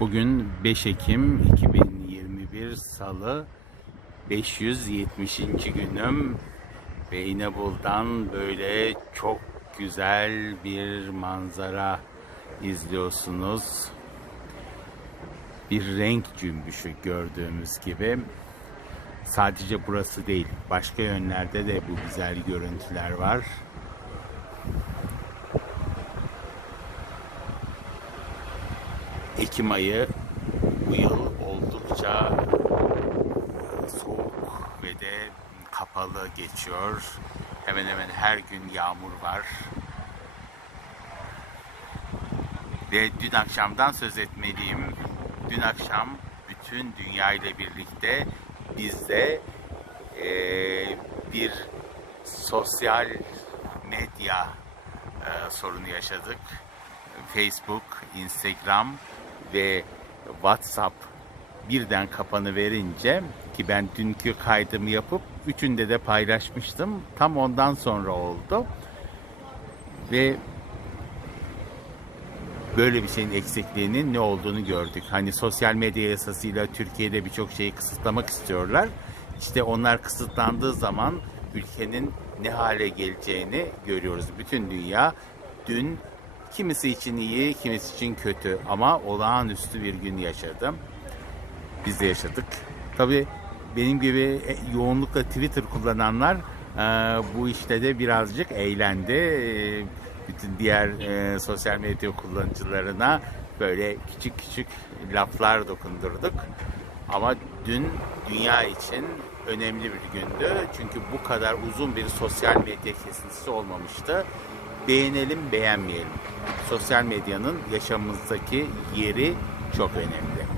Bugün 5 Ekim 2021 Salı 570. günüm ve İnebolu'dan böyle çok güzel bir manzara izliyorsunuz. Bir renk cümbüşü gördüğümüz gibi. Sadece burası değil, başka yönlerde de bu güzel görüntüler var. Ekim ayı bu yıl oldukça soğuk ve de kapalı geçiyor. Hemen hemen her gün yağmur var. Ve dün akşamdan söz etmeliyim. Dün akşam bütün dünya ile birlikte biz de eee, bir sosyal medya eee, sorunu yaşadık. Facebook, Instagram ve WhatsApp birden kapanı verince ki ben dünkü kaydımı yapıp üçünde de paylaşmıştım. Tam ondan sonra oldu. Ve böyle bir şeyin eksikliğinin ne olduğunu gördük. Hani sosyal medya yasasıyla Türkiye'de birçok şeyi kısıtlamak istiyorlar. İşte onlar kısıtlandığı zaman ülkenin ne hale geleceğini görüyoruz. Bütün dünya dün kimisi için iyi, kimisi için kötü ama olağanüstü bir gün yaşadım. Biz de yaşadık. Tabii benim gibi e, yoğunlukla Twitter kullananlar e, bu işte de birazcık eğlendi. E, bütün diğer sosyal medya kullanıcılarına böyle küçük küçük laflar dokundurduk. Ama dün dünya için önemli bir gündü. Çünkü bu kadar uzun bir sosyal medya kesintisi olmamıştı beğenelim beğenmeyelim. Sosyal medyanın yaşamımızdaki yeri çok önemli.